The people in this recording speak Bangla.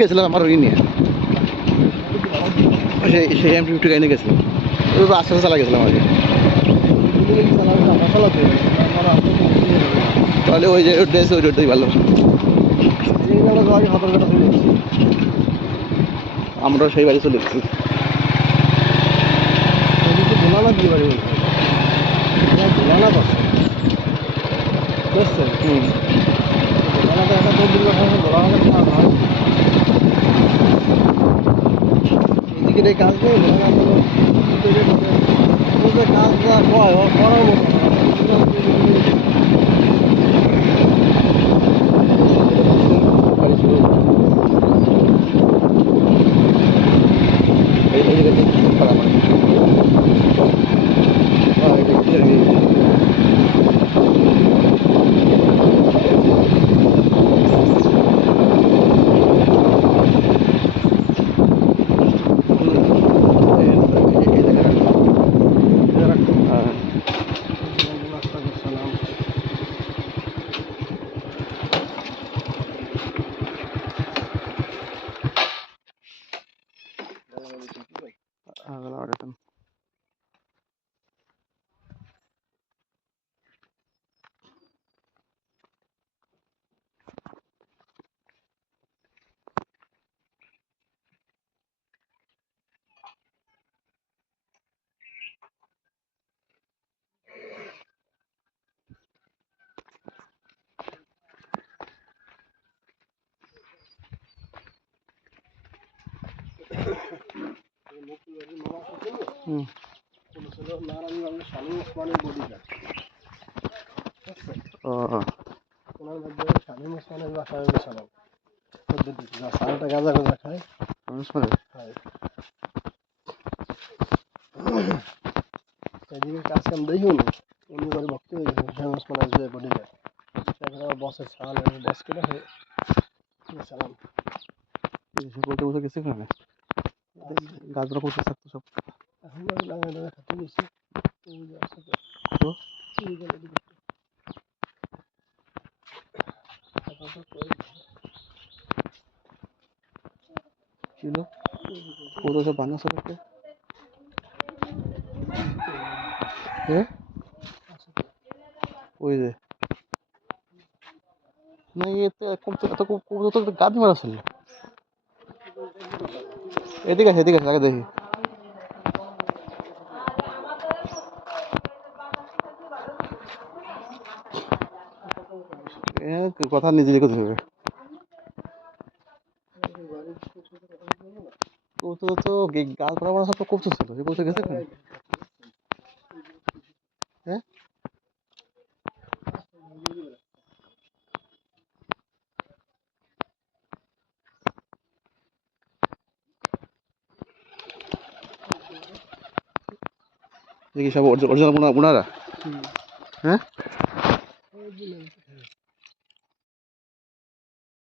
গেছিলাম আমার ওই নিয়ে সেই M50 গাড়ি নিয়ে গেছিলাম আস্তে আস্তে চালা গেছিলাম আর কি তাহলে ওই যে রোড দিয়েছে ওই রোডটাই ভালো আমরা সেই বাড়ি চলে এসেছি ভোলানা দিয়ে বাড়ি ভোলানা করছে বুঝছেন ভোলানাতে একটা দুর্ঘটনা ভোলানাতে হয় এদিকে কাজ নেই ভোলানাতে কাজ যা হয় করার মতো এদিকে কাজ কাম দেখুন এমনি করে ভক্তি হয়ে গেছে ফেমাস মানে যে বডি গার্ড সেখানে বসের ছাল বস কেটে হয়ে সালাম বলতে বলতে গেছে এখানে গাছগুলো করতে থাকতো সব এখন লাগাই লাগাই খাতে গেছি ছিল কত সব বানা সবাইকে হ্যাঁ ওই যে না এত এত গাছ মারা ছিল এদিকে আছে আগে দেখি কথা নিজে লিখে দেবে তো গাছ মারা সব তো করতেছিল সে করতে গেছে হ্যাঁ দেখি সব অরিজিনাল ওনারা হ্যাঁ